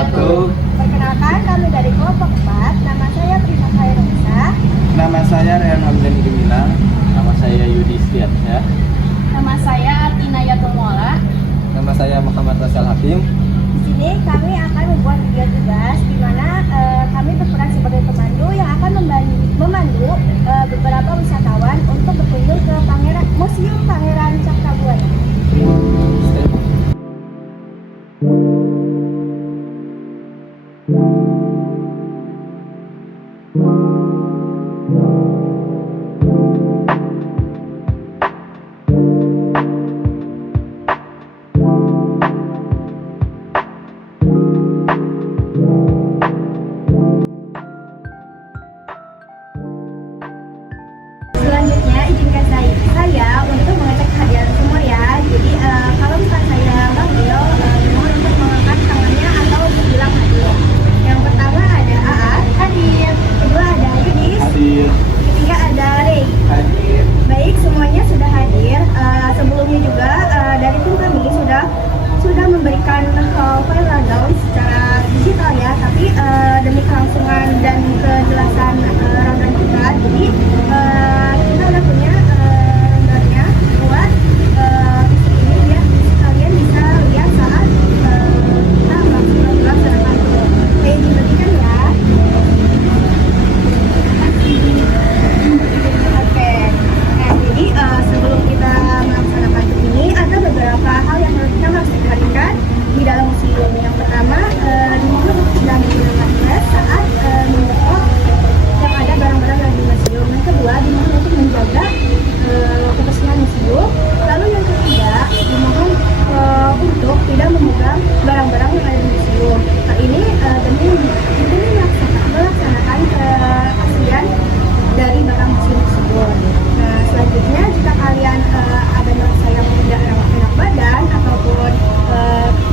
wabarakatuh. Perkenalkan, kami dari kelompok 4. Nama saya Prima Khairunisa. Nama saya Rehan Hamdan Gemilang. Nama saya Yudi Setiarsyah. Nama saya Atina Yatumula. Nama saya Muhammad Rasal Hakim. Di sini kami akan membuat video tugas di mana kami berperan sebagai pemandu yang akan memandu beberapa wisatawan untuk berkunjung ke Museum Pangeran Cakrabuana. Selanjutnya izinkan saya untuk mengecek kehadiran semua ya. Jadi kalau misalkan saya panggil, mohon untuk mengangkat tangannya atau untuk bilang hadir. Yang pertama ada Aat, hadir. Kedua ada Yudis, Hadir. ketiga ada Rey. Hadir. Baik, semuanya sudah hadir. Sebelumnya juga dari tim kami sudah memberikan file rundown secara digital ya, tapi demi kelangsungan dan kejelasan rundown kita, jadi kita udah punya rundownnya buat ini biar kalian bisa lihat saat kita melaksanakan itu. Oke, dibagikan ya. Oke, nah jadi sebelum kita melaksanakan ini ada beberapa hal yang harus kita perhatikan di dalam museum. Yang pertama, dimohon untuk tidak menggunakan flash saat memotong yang ada barang-barang yang di museum. Yang kedua, dimohon untuk menjaga kebersihan museum. Lalu yang ketiga, dimohon untuk tidak memegang barang-barang yang ada di museum. Hal ini demi melaksanakan keaslian dari barang museum tersebut. Nah, selanjutnya jika kalian ada merasa yang tidak enak badan ataupun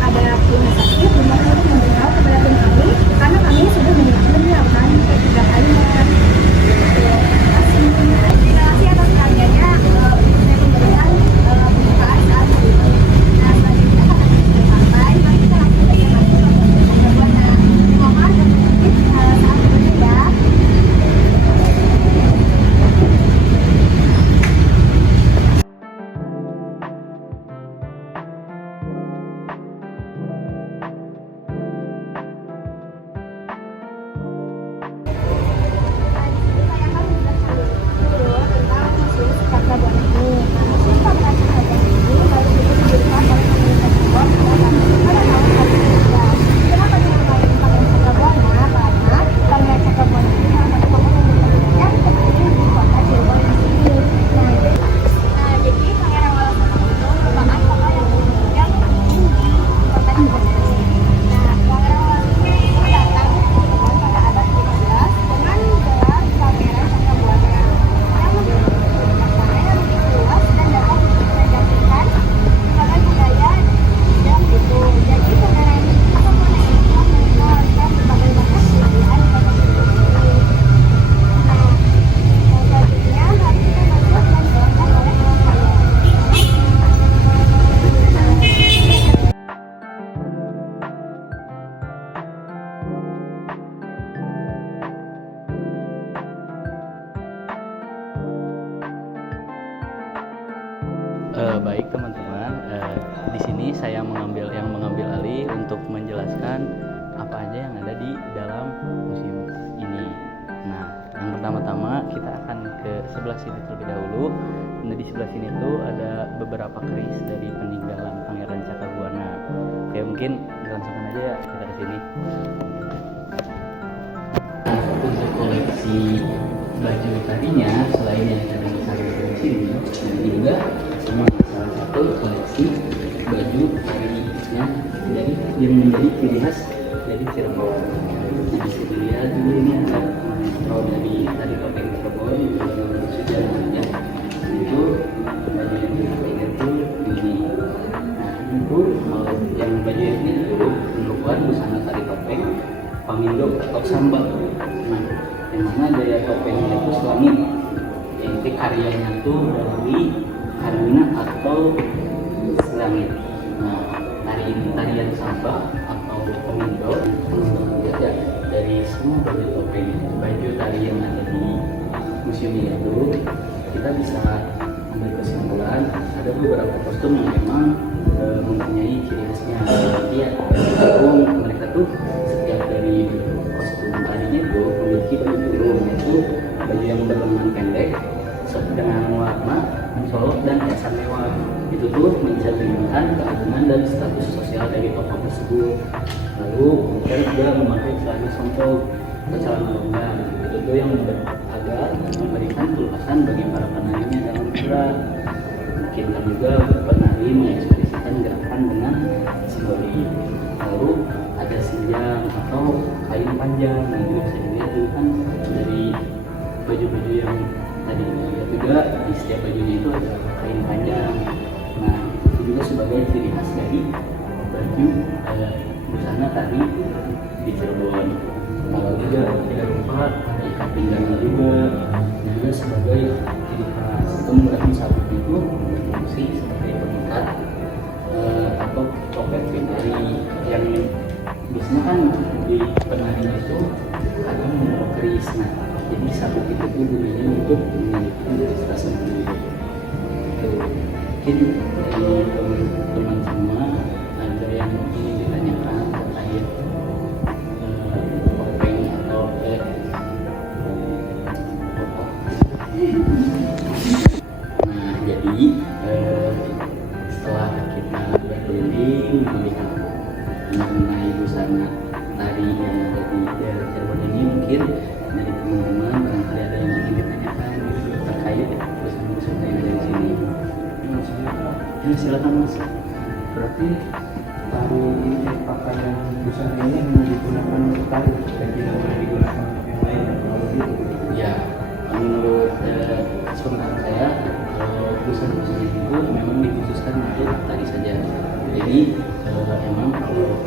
ada keluhan sakit, dimohon untuk memberitahu kepada tim kami karena kami sudah menyiapkan pencegahannya. Terima kasih. Terima kasih atas perhatiannya. Saya memberikan pembukaan saat ini. Nah, selanjutnya karena kita sudah sampai, mari kita langsung saja masuk ke pembukaan. Mohon untuk saat ini ya. Baik teman-teman, di sini saya mengambil alih untuk menjelaskan apa aja yang ada di dalam museum ini. Nah, yang pertama-tama kita akan ke sebelah sini terlebih dahulu. Nah, di sebelah sini tuh ada beberapa keris dari peninggalan Pangeran Cakrabuana. Oke, mungkin dilangsungkan aja ya kita ke sini. Nah, untuk koleksi baju tadinya selain yang ada di sini, ini juga salah satu koleksi baju tarinya dari yang menjadi ciri khas dari Cirebon. Nah, bisa dilihat dulu ini ada kontrol dari tari topeng Cirebon yang sudah ada. Itu baju yang dipakai itu ini. Nah, itu yang baju ini dulu merupakan busana tari topeng Pamindo atau Samba. Nah, yang mana gaya topengnya itu selangit. Yang karyanya itu dari Karmina atau selangit. Nah, tarian Samba atau mengimbau teman-teman lihat ya, dari semua baju tari yang ada di museum ini itu kita bisa ambil kesimpulan ada beberapa kostum yang memang mempunyai ciri khasnya. Iya, mereka tuh setiap dari kostum tarinya itu memiliki baju kurung, yaitu baju yang berlengan pendek dengan warna mencolok dan hiasan mewah. Itu tuh mencerminkan keagungan dan status sosial dari tokoh tersebut. Lalu mereka juga memakai celana songkok atau celana longgar. Itu tuh yang agar memberikan keluasan bagi para penarinya dalam gerak. Mungkin kan juga penari mengekspresikan gerakan dengan simbolik. Lalu ada senjang atau kain panjang yang juga bisa dilihat itu kan dari baju-baju yang tadi dilihat juga di setiap bajunya itu ada kain panjang. Nah itu juga sebagai ciri khas dari baju busana tari di Cirebon. Kalau juga tidak lupa ikat pinggangnya juga, dan juga sebagai ciri khas. Itu berarti sabuk itu berfungsi sebagai pengikat atau topeng penari yang biasanya kan di penarinya itu ada membawa keris. Nah jadi sabuk itu tuh gunanya untuk menunjukkan prestasi sendiri. Itu mungkin dari teman-teman semua ada yang ingin ditanyakan terkait topeng atau nah jadi setelah kita berkeliling melihat mengenai busana tari yang ada di daerah Cirebon ini, mungkin dari teman-teman barangkali ada yang ingin ditanyakan terkait busana-busana yang ada di sini. Ya, silakan Mas. Berarti tari ini pakaian busana ini hanya digunakan untuk tari dan tidak boleh digunakan untuk yang lain kalau gitu. Ya, menurut sepengetahuan saya, busana-busana itu memang dikhususkan untuk tari saja. Jadi memang kalau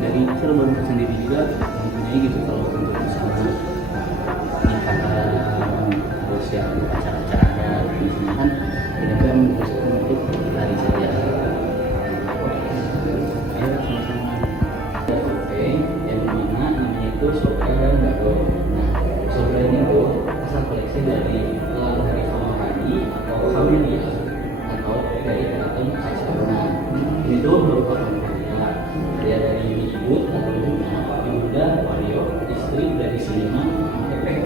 dari Cirebon sendiri juga mempunyai gitu kalau untuk busana nikahan terus ya acara-acara adat di sini kan tidak kan dikhususkan untuk tari saja. Ya, sama-sama. Ada topeng yang mana namanya itu sobrai dan gado. Nah, sobrai ini tuh asal koleksi dari dari Kamahadi atau Kamelia atau dari keraton Saksabana. Ini tuh merupakan karya dari ibu atau Ibuda Wario, istri dari Selima Kepek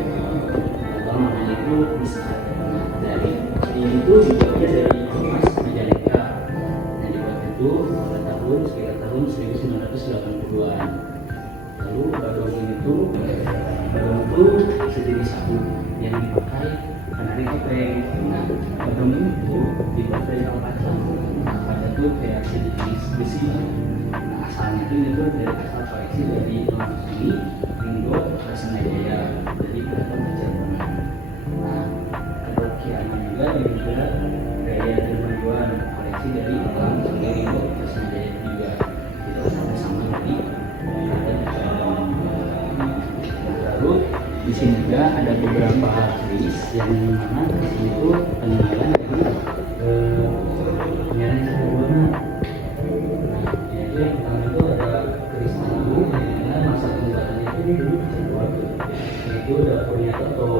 atau namanya itu Bisa. Nah, dari ini tuh dibuatnya dari emas Majalengka. Nah, dibuat itu pada sekitar tahun 1980-an. Lalu badong ini tuh sejenis sabuk yang dipakai penari topeng. Nah, badong ini tuh dibuat dari alpaca. Nah, pada tuh kayak sejenis besi. Nah, asalnya itu dari asal koleksi dari Lampusri, Ringo, Sengaja dari Keraton Cirebon. Nah, kerukiannya juga gaya kemajuan koleksi dari Alam Ringo, Sengaja juga itu sama-sama dari Keraton Cirebon. Lalu di sini juga ada beberapa keris yang mana di sini tuh peninggalan dari penyaran Cirebon. Yang pertama itu ada keris Tangguh yang mana masa pembuatannya itu dulu di Cirebon, yaitu dapurnya atau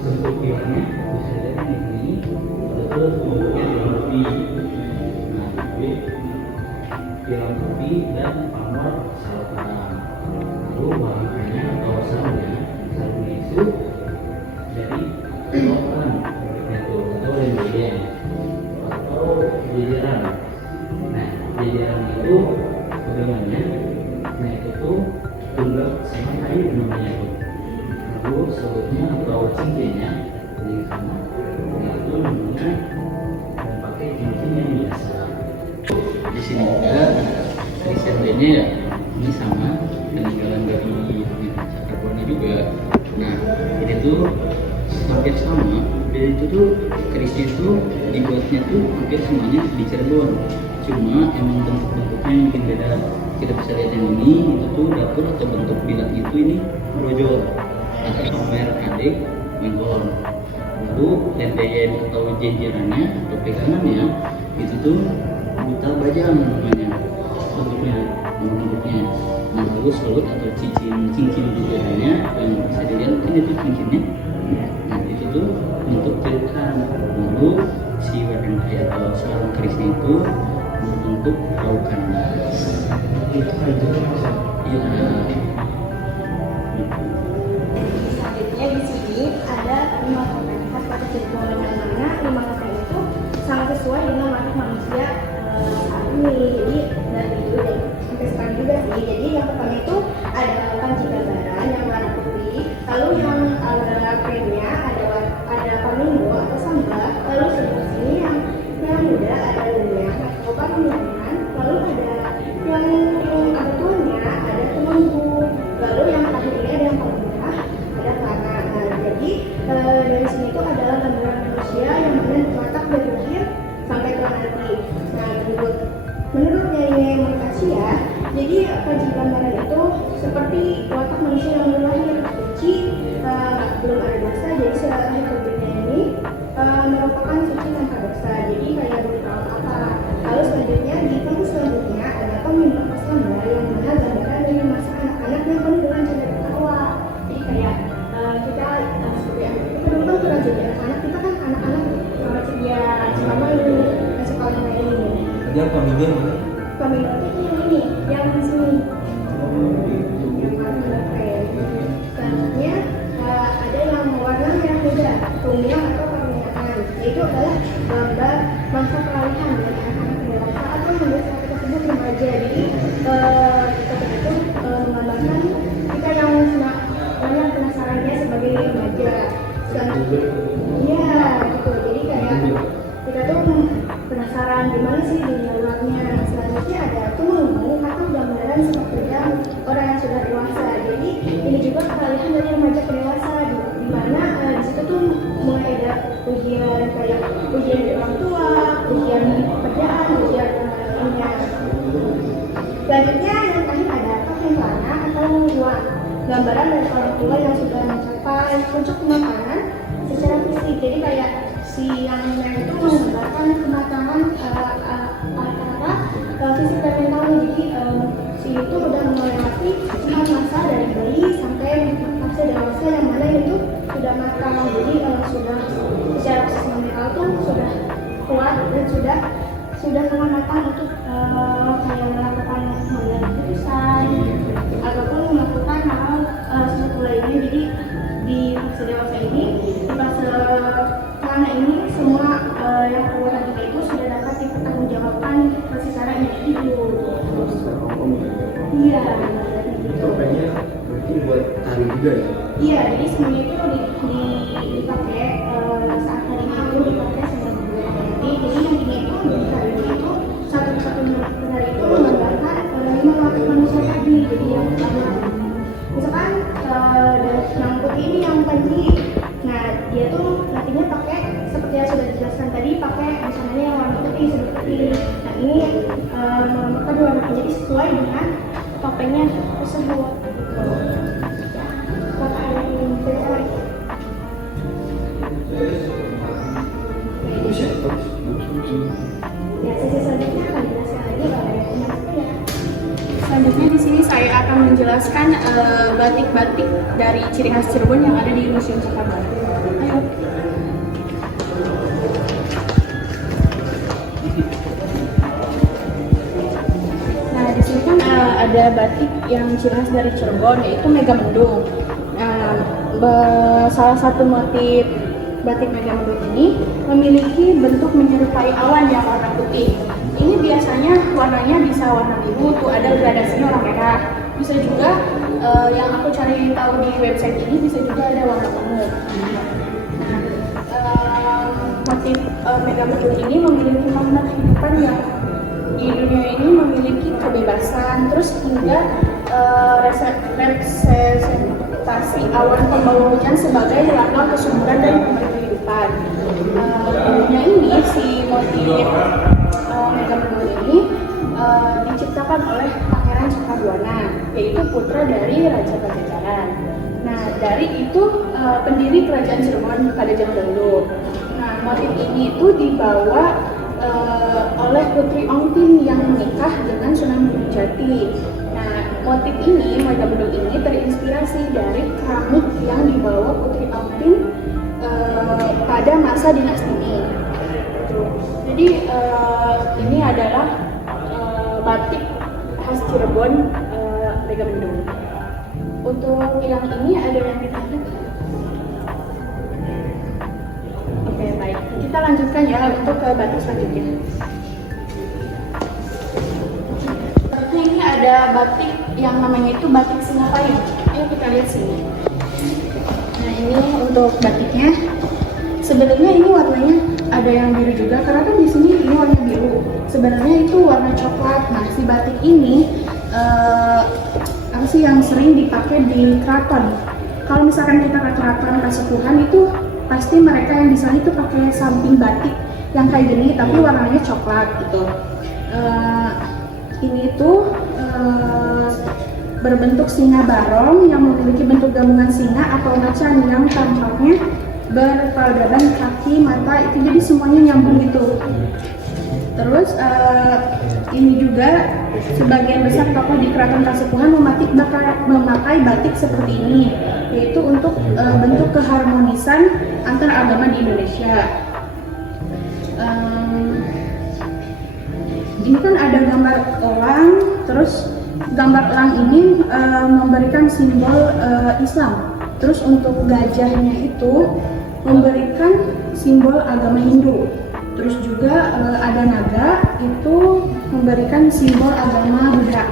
bentuk pilarnya bisa dilihat di sini itu bentuknya pilar tepi. Nah, pilar tepi dan pamor salutara. Lalu warnanya atau sarungnya itu dari lokan itu atau lembeden atau jajaran. Nah, jajaran itu kedengannya, nah itu tuh tunggak sama kayu namanya itu. Lalu sebutnya atau cincinnya di sana, nah itu namanya pakai cincin yang biasa. Di sini juga risetnya ya, ini sama peninggalan dari Cirebon juga. Nah, ini tuh hampir sama. Dan itu tuh kerisnya tuh dibuatnya tuh hampir semuanya di Cirebon. Cuma emang bentuk-bentuknya mungkin beda. Kita bisa lihat yang ini, itu tuh dapur atau bentuk bilat itu ini brojol atau pamer adik menggol. Lalu lendeyen atau jenjerannya atau pegangannya itu tuh buta bajang namanya bentuknya. Nah lalu solut atau cincin jugaannya yang bisa dilihat kan itu cincinnya. Nah itu tuh untuk pilkan. Lalu si warangkai atau sarung kerisnya itu untuk raukan. Itu aja bisa. Iya. Selanjutnya di sini ada 5 topeng khas kota Cirebon, yang mana 5 topeng itu sangat sesuai dengan watak manusia saat ini. Jadi dari dulu dan sampai sekarang juga sih. Jadi yang pertama itu ada panci gambaran yang warna putih, lalu yang warna kremnya ada flamingo atau samba, lalu sebelah sini yang muda ada lunyang atau pamingan, lalu ada yang agak tuanya ada temenggu, lalu yang terakhir ini ada yang paling murah ada karena. Nah, jadi dari sini itu adalah gambaran manusia yang mana terletak dari lahir sampai tua nanti. Nah, menurut Nyai Mutasia, jadi panci gambaran itu seperti watak manusia yang baru lahir, suci, belum ada dosa. Jadi setelah lahir ke dunia ini merupakan suci tanpa dosa. Jadi kayak berupa apa. Lalu selanjutnya di panci selanjutnya ada pemimpin samba yang mana gambaran dari masa anak-anak yang penuh dengan canda tawa. Jadi kayak kita seperti anak kita dulu kan pernah jadi anak-anak, kita kan anak-anak ceria, selama ini sekolah yang ini. Ada pemilihan mana? Pemimpin itu yang ini, yang di sini. Yang warna keren. Selanjutnya ada yang warna merah muda, tunjang atau permintaan. Itu adalah gambar masa peralihan dari anak-anak dewasa atau yang biasa kita sebut remaja. Jadi kita itu menggambarkan kita yang banyak penasarannya sebagai remaja. Iya, gitu. Jadi kayak kita tuh penasaran gimana sih dunia luarnya. Selanjutnya ada tumenggung atau gambaran seperti orang yang sudah dewasa. Jadi ini juga peralihan dari remaja ke dewasa, di mana di situ tuh mulai ada ujian kayak ujian dari orang tua, ujian pekerjaan, ujian lainnya. Selanjutnya yang terakhir ada kahimlana atau wan, gambaran dari orang tua yang sudah mencapai puncak kematangan secara fisik. Jadi kayak si yang mereka itu menggambarkan kematangan antara fisik dan mental. Jadi si itu udah melewati masa dari bayi sampai fase dewasa yang mana itu sudah matang. Jadi sudah secara fisik dan mental tuh sudah kuat dan sudah sangat matang untuk kayak melakukan mengambil keputusan ataupun melakukan hal sesuatu lainnya. Jadi di fase dewasa ini, di fase mana ini semua yang perbuatan kita itu sudah dapat dipertanggungjawabkan secara individu. Iya, gitu. Topengnya berarti buat tari juga ya? Iya, jadi semuanya itu dipakai saat harinya itu dipakai sama nanti. Jadi nantinya itu di hari itu satu hari itu menggambarkan 5 watak manusia tadi. Jadi yang pertama, misalkan yang putih ini yang panji. Nah, dia tuh nantinya pakai seperti yang sudah dijelaskan tadi, pakai misalnya yang warna putih seperti ini. Nah, ini menggambarkan dua warna, jadi sesuai dengan topengnya tersebut. Bapak ada yang beda lagi? Ya, sesi selanjutnya akan dijelaskan lagi oleh penyelesaian. Selanjutnya di sini saya akan menjelaskan batik-batik dari ciri khas Cirebon yang ada di Museum Cakabar. Ayo. Nah, di sini kan ada batik yang ciri khas dari Cirebon, yaitu Megamendung. Salah satu motif batik Megamendung ini memiliki bentuk menyerupai awan yang warna putih. Ini biasanya warnanya bisa warna biru, tuh ada gradasinya warna merah. Bisa juga yang aku cari tahu di website ini bisa juga ada warna ungu. Motif Megamendung ini memiliki makna kehidupan yang di dunia ini memiliki kebebasan, terus hingga representasi awan pembawa hujan sebagai lambang kesuburan dan kehidupan. Di dunia ini si motif Megamendung ini diciptakan oleh Pangeran Cakrabuana, yaitu putra dari Raja Pajajaran. Nah, dari itu pendiri Kerajaan Cirebon pada zaman dahulu. Nah, motif ini itu dibawa oleh Putri Ongtin yang menikah dengan Sunan Gunung Jati. Nah, motif ini, Megamendung ini terinspirasi dari keramik yang dibawa Putri Altin pada masa dinasti Ming. Jadi ini adalah batik khas Cirebon, Megamendung. Untuk yang ini ada yang ditanya? Oke, baik. Kita lanjutkan ya untuk ke batik selanjutnya. Ini ada batik yang namanya itu batik Singapura. Ayo kita lihat sini. Nah, ini untuk batiknya. Sebenarnya ini warnanya ada yang biru juga, karena kan di sini ini warna biru. Sebenarnya itu warna coklat. Nah, si batik ini apa sih yang sering dipakai di keraton? Kalau misalkan kita ke keraton Kasepuhan itu pasti mereka yang di sana itu pakai samping batik yang kayak gini, tapi warnanya coklat gitu. Ini tuh berbentuk singa barong yang memiliki bentuk gabungan singa atau macan yang tampaknya berpadaban kaki, mata, itu jadi semuanya nyambung gitu. Terus ini juga sebagian besar tokoh di Keraton Kasepuhan memakai batik seperti ini, yaitu untuk bentuk keharmonisan antar agama di Indonesia. Ini kan ada gambar elang, terus gambar elang ini memberikan simbol Islam. Terus untuk gajahnya itu memberikan simbol agama Hindu. Terus juga ada naga, itu memberikan simbol agama Buddha.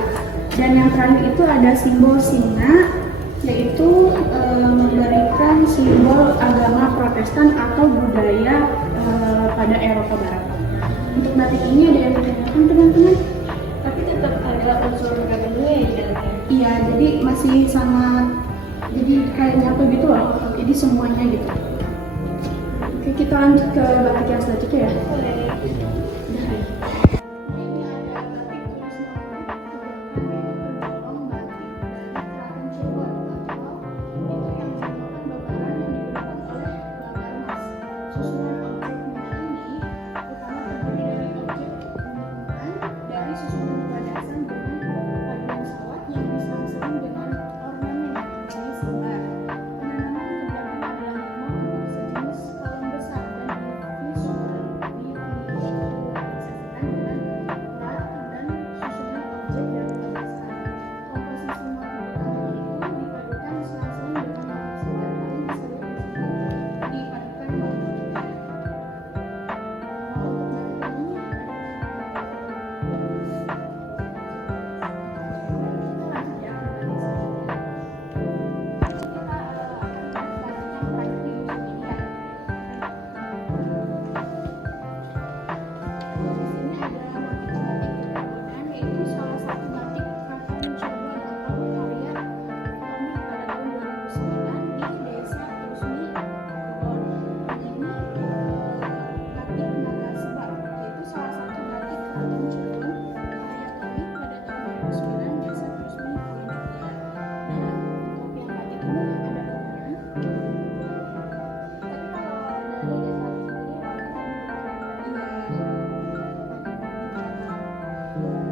Dan yang terakhir itu ada simbol singa, yaitu memberikan simbol agama Protestan atau budaya pada Eropa Barat. Untuk batik ini ada yang ditanyakan teman-teman? Tapi tetap ada unsur Megamendungnya ya di dalamnya. Iya, jadi masih sama, jadi kayak nyatu gitu loh. Jadi semuanya gitu. Oke, kita lanjut ke batik yang selanjutnya ya. Boleh. Ini ada batik tulis tergolong batik dari Keraton Cirebon, atau itu yang merupakan babaran yang digunakan oleh Babar Mas. Susunan objeknya ini utama terdiri dari objek pembentukan dari susunan padasan dengan paduan sawat yang diselang-seling dengan ornamen jenis gambar. Penanaman terdapat adalah lemah untuk sejenis kalung besar dan diikuti susunan disaksikan dengan plat dan susunan objek dari padasan. Komposisi motif utama itu dipadukan selang-seling dengan motif lain dipadukan motifnya.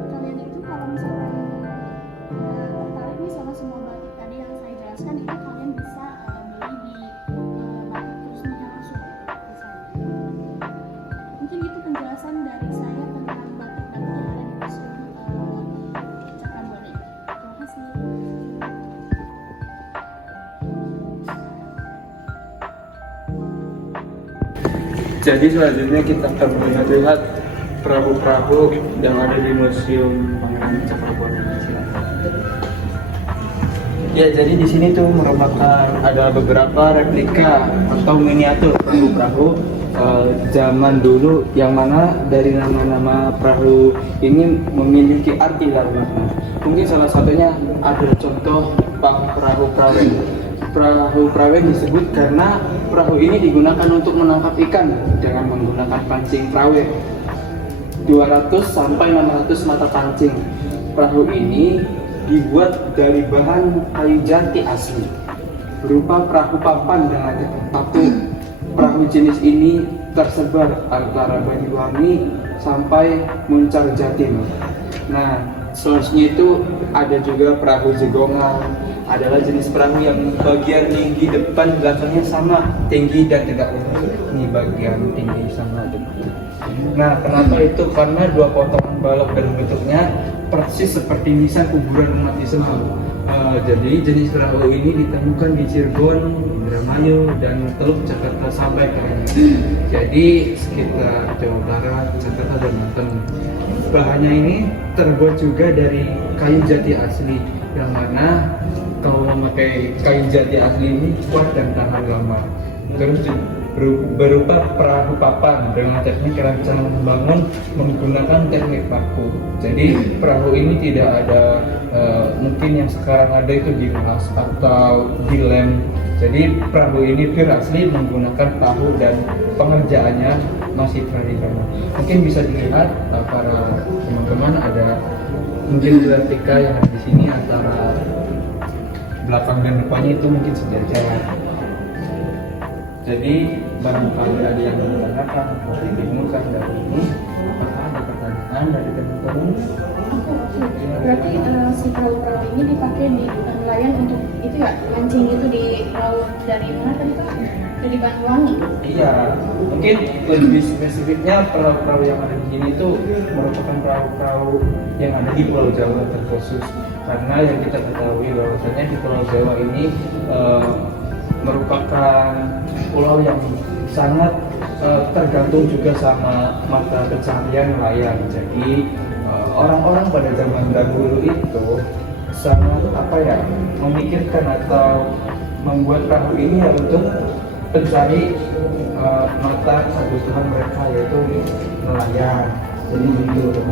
Kalian itu kalau misalkan tertarik nih sama semua batik tadi yang saya jelaskan, itu kalian bisa beli di batik terusnya langsung bisa. Mungkin itu penjelasan dari saya tentang batik-batik yang ada di Museum Cakrabone. Terima kasih. Jadi selanjutnya kita akan melihat perahu-perahu yang ada di Museum Pangeran Cakrabone. Ya, jadi di sini tuh merupakan ada beberapa replika atau miniatur perahu-perahu zaman dulu, yang mana dari nama-nama perahu ini memiliki arti dan makna. Mungkin salah satunya ada contoh perahu prawe. Perahu prawe disebut karena perahu ini digunakan untuk menangkap ikan dengan menggunakan pancing prawe. 200 sampai 600 mata pancing. Perahu ini dibuat dari bahan kayu jati asli, berupa perahu papan dengan paku. Perahu jenis ini tersebar antara Banyuwangi sampai Muncar Jatim. Nah, selanjutnya itu ada juga perahu jegongan, adalah jenis perahu yang bagian tinggi depan belakangnya sama tinggi dan tegak lurus. Ini bagian tinggi sama depan. Nah, kenapa itu? Karena dua potongan balok dan bentuknya persis seperti nisan kuburan umat Islam. Jadi jenis perahu ini ditemukan di Cirebon, Indramayu, dan Teluk Jakarta sampai ke jadi sekitar Jawa Barat, Jakarta dan Banten. Bahannya ini terbuat juga dari kayu jati asli, yang mana kalau memakai kayu jati asli ini kuat dan tahan lama. Terus berupa perahu papan dengan teknik rancang bangun menggunakan teknik paku. Jadi perahu ini tidak ada mungkin yang sekarang ada itu dilas atau dilem. Jadi perahu ini pure asli menggunakan paku dan pengerjaannya masih tradisional. Mungkin bisa dilihat para teman-teman ada mungkin replika yang ada di sini antara belakang dan depannya itu mungkin sejajar. Jadi barangkali ada yang menanyakan atau dibingungkan dari ini, apakah ada pertanyaan dari teman-teman? Berarti si perahu-perahu ini dipakai di nelayan untuk itu ya, mancing itu di laut dari mana tadi Pak? Dari Banyuwangi. Iya, mungkin lebih spesifiknya perahu-perahu yang ada di sini itu merupakan perahu-perahu yang ada di Pulau Jawa terkhusus. Karena yang kita ketahui bahwasanya di Pulau Jawa ini merupakan pulau yang sangat tergantung juga sama mata pencaharian nelayan. Jadi orang-orang pada zaman dahulu itu sangat memikirkan atau membuat perahu ini untuk pencari mata kebutuhan mereka, yaitu nelayan. Jadi gitu.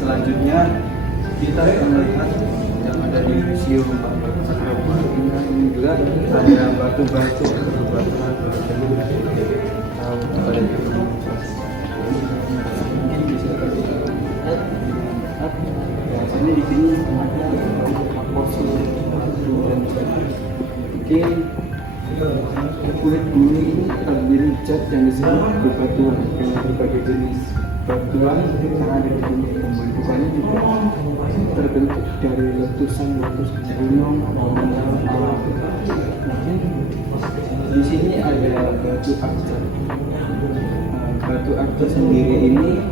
Selanjutnya kita akan melihat yang ada di museum ini juga ada batu-batu mungkin bisa dilihat biasanya di sini ada fosil batu dan mungkin kulit bumi ini terdiri cat yang disebut bebatuan dengan berbagai jenis batuan yang ada di sini. Pembentukannya juga terbentuk dari letusan gunung maupun alam. Di sini ada batu arca. Batu arca sendiri ini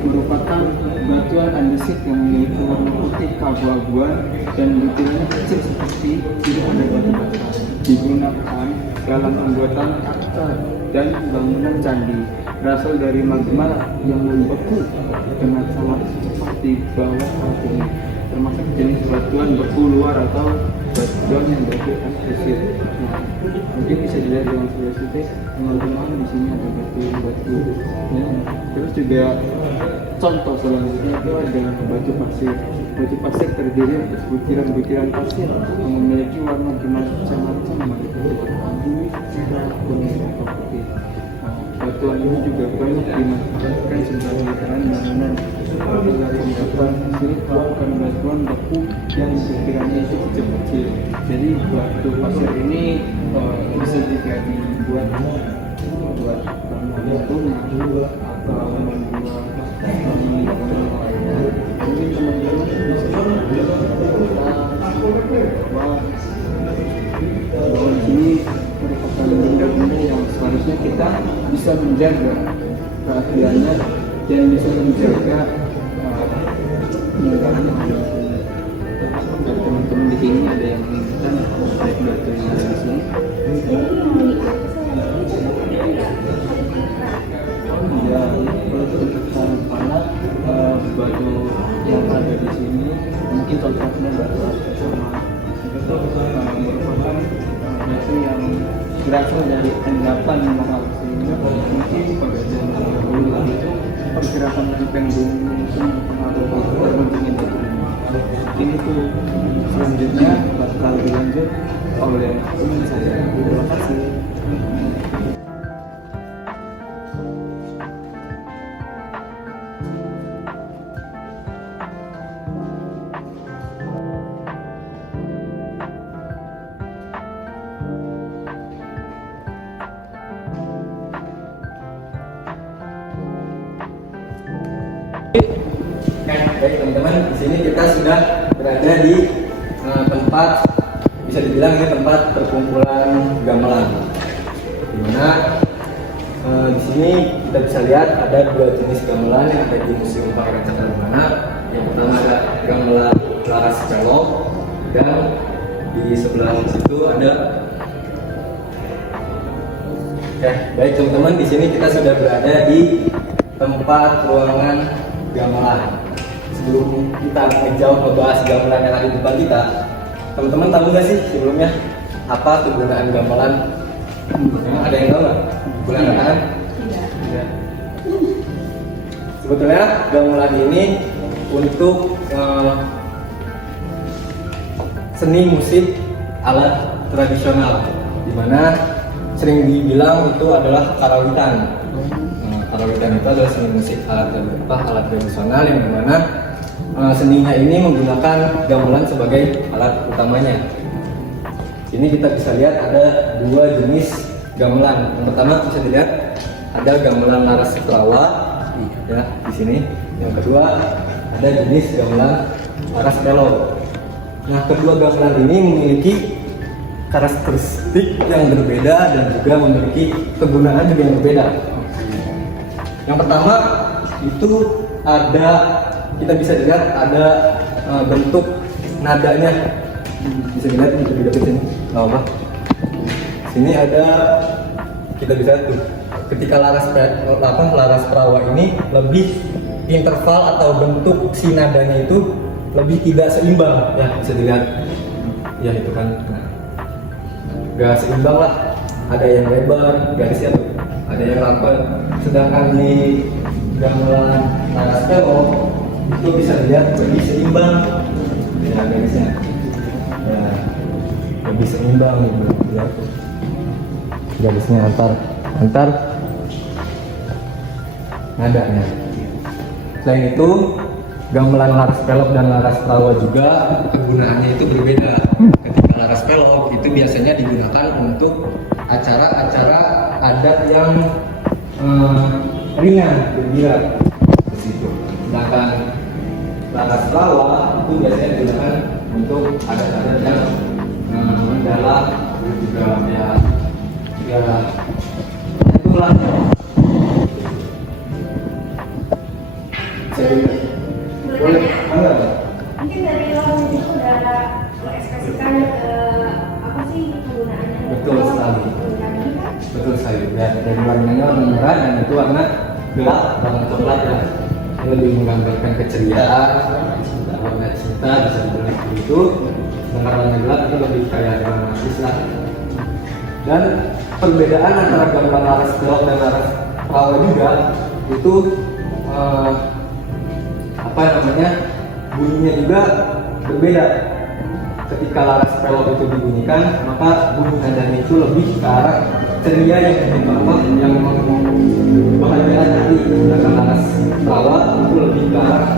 merupakan batuan andesit yang memiliki warna putih keabu-abuan dan butirannya kecil seperti tidak ada batu bata. Digunakan dalam pembuatan arca dan bangunan candi. Berasal dari magma yang membeku dengan sangat cepat di bawah laut ini, termasuk jenis batuan beku luar atau batuan yang berbentuk pasir. Nah, mungkin bisa dilihat dengan spesifik teman-teman di sini ada batu. Ya. Terus juga contoh selanjutnya itu adalah batu pasir. Batu pasir terdiri atas butiran-butiran pasir yang memiliki warna bermacam-macam, biru, merah, kuning, atau putih. Batuan ini juga banyak dimanfaatkan sebagai bahan bangunan. Dari endapan hasil bukan batuan beku yang sekiranya itu kecil-kecil. Jadi batu pasir ini bisa juga dibuat bangunan atau membuat bangunan lainnya. Mungkin teman-teman bisa bahwa ini merupakan benda-benda yang seharusnya kita bisa menjaga keasliannya dan bisa menjaga peninggalannya. Dari teman-teman di sini ada yang menginginkan proyek batunya di sini. Ya, kalau kita mana batu yang ada di sini mungkin contohnya batu sama merupakan batu yang berasal dari endapan mahal, sehingga mungkin pada zaman dahulu itu pergerakan lempeng bumi itu mempengaruhi terbentuknya batu. Ini tuh selanjutnya bakal dilanjut oleh teman saya. Terima kasih. baik teman-teman, di sini kita sudah berada di tempat, bisa dibilang ini tempat perkumpulan gamelan. Dimana di sini kita bisa lihat ada dua jenis gamelan yang ada di Museum Pangeran Cakrabana. Yang pertama ada gamelan Laras Pelok, dan di sebelah situ ada. Oke, baik teman-teman, di sini kita sudah berada di tempat ruangan gamelan. Sebelum kita menjawab membahas gamelan yang ada di depan kita, teman-teman tahu nggak sih sebelumnya apa kegunaan gamelan? Ada yang tahu nggak? Boleh katakan? Tidak. Sebetulnya gamelan ini untuk seni musik alat tradisional, di mana sering dibilang itu adalah karawitan. Karawitan itu adalah seni musik alat tradisional yang dimana seninya ini menggunakan gamelan sebagai alat utamanya. Ini kita bisa lihat ada dua jenis gamelan. Yang pertama bisa dilihat ada gamelan Laras Prawa, ya di sini. Yang kedua ada jenis gamelan Laras Pelok. Nah, kedua gamelan ini memiliki karakteristik yang berbeda dan juga memiliki kegunaan juga yang berbeda. Yang pertama itu ada, kita bisa lihat ada bentuk nadanya, bisa dilihat di dekat sini. Apa? Sini ada, kita bisa tuh. Ketika Laras Prawa ini lebih interval atau bentuk si nadanya itu lebih tidak seimbang, ya bisa dilihat. Ya itu kan. Nah, gak seimbang lah. Ada yang lebar garisnya tuh, ada yang rapat. Sedangkan di gamelan Laras Pelok itu bisa dilihat lebih seimbang ya garisnya, ya lebih seimbang gitu ya. Garisnya antar nadanya. Selain itu gamelan Laras Pelok dan Laras Prawa juga kegunaannya itu berbeda. Ketika Laras Pelok itu biasanya digunakan untuk acara-acara adat yang ringan, gembira, begitu. Sedangkan Laras Prawa itu biasanya digunakan untuk adat-adat yang mendalam, juga ya itulah. Boleh, mana? Mungkin dari lo itu udah lo ekspresikan apa sih kegunaannya? Betul sekali. Kegunaannya kan? Betul sekali. Ya, dari warnanya warna merah dan itu warna gelap, warna coklat ya. Ini lebih menggambarkan keceriaan, warna cinta bisa dibilang seperti itu. Sedangkan warna gelap itu lebih kayak dramatis lah. Dan perbedaan antara gamelan Laras Pelok dan Laras Prawa juga itu bunyinya juga berbeda. Ketika Laras Pelok itu dibunyikan, maka bunyi nadanya itu lebih ke arah ceria yang bahagia hati. Sedangkan Laras Prawa itu lebih ke arah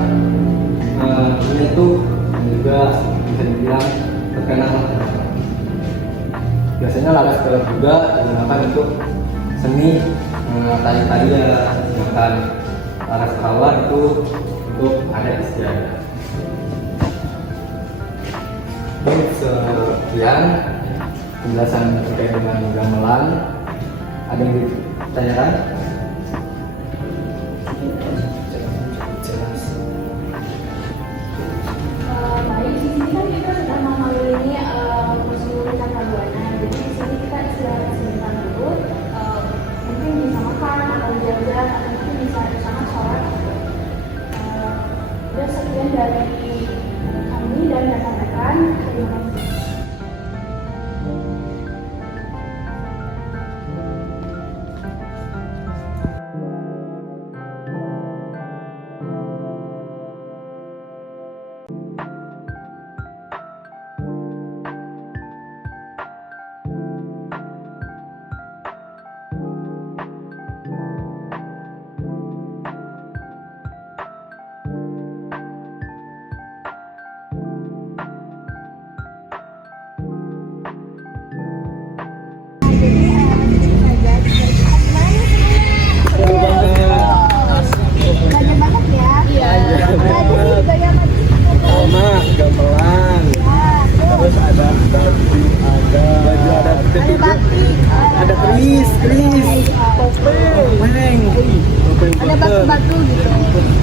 menyentuh dan juga bisa dibilang terkenal. Biasanya Laras Pelok juga digunakan untuk seni tari-tarian, sedangkan Laras Prawa itu untuk adat istiadat. Baik, sekian penjelasan terkait dengan gamelan. Ada yang ditanyakan? Baik, di sini kan kita sudah mengalami Museum Cakrabana. Jadi di sini kita istirahat sebentar dulu. Mungkin bisa makan atau jajan atau mungkin bisa bersama sholat. Dan sekian dari kami dan rekan-rekan. Terima kasih. ada batu-batu gitu.